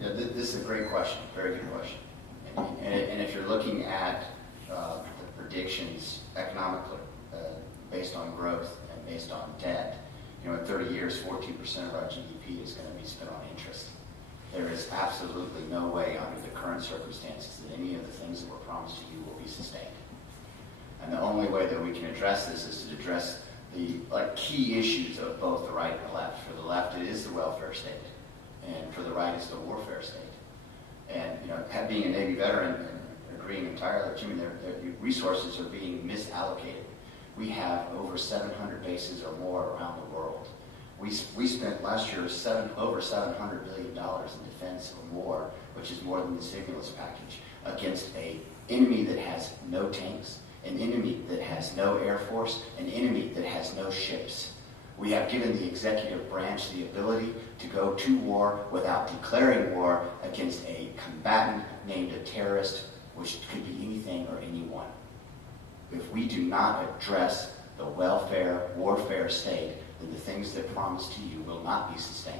This is a great question, very good question. And if you're looking at the predictions economically, based on growth and based on debt, in 30 years, 14% of our GDP is going to be spent on interest. There is absolutely no way under the current circumstances that any of the things that were promised to you will be sustained. And the only way that we can address this is to address the key issues of both the right and the left. For the left, it is the welfare state, and for the right, it's the warfare state. And being a Navy veteran and agreeing entirely with Jimmy, their resources are being misallocated. We have over 700 bases or more around the world. We spent last year over $700 billion in defense or war, which is more than the stimulus package, against an enemy that has no tanks, an enemy that has no air force, an enemy that has no ships. We have given the executive branch the ability to go to war without declaring war against a combatant named a terrorist, which could be anything or anyone. If we do not address the welfare, warfare state, then the things that promised to you will not be sustained.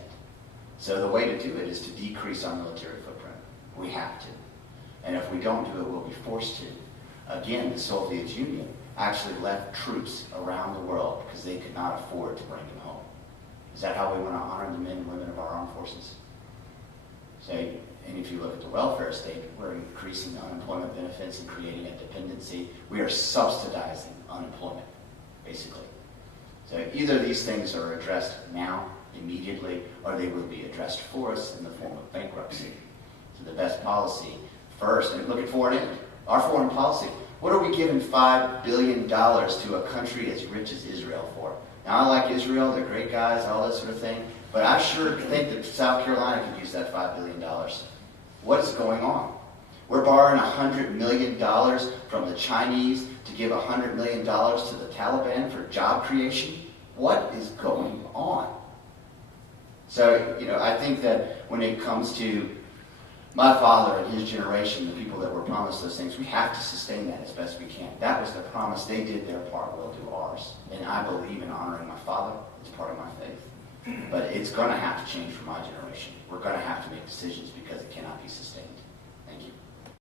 So the way to do it is to decrease our military footprint. We have to. And if we don't do it, we'll be forced to. Again, the Soviet Union actually left troops around the world because they could not afford to bring them home. Is that how we want to honor the men and women of our armed forces? And if you look at the welfare state, we're increasing the unemployment benefits and creating a dependency. We are subsidizing unemployment, basically. So either these things are addressed now, immediately, or they will be addressed for us in the form of bankruptcy. So the best policy first, and look at foreign aid. Our foreign policy. What are we giving $5 billion to a country as rich as Israel for? Now, I like Israel. They're great guys, all that sort of thing. But I sure think that South Carolina could use that $5 billion. What is going on? We're borrowing $100 million from the Chinese to give $100 million to the Taliban for job creation? What is going on? So, I think that when it comes to my father and his generation, the people that were promised those things, we have to sustain that as best we can. That was the promise. They did their part. We'll do ours. And I believe in honoring my father. It's part of my faith. But it's going to have to change for my generation. We're going to have to make decisions because it cannot be sustained. Thank you.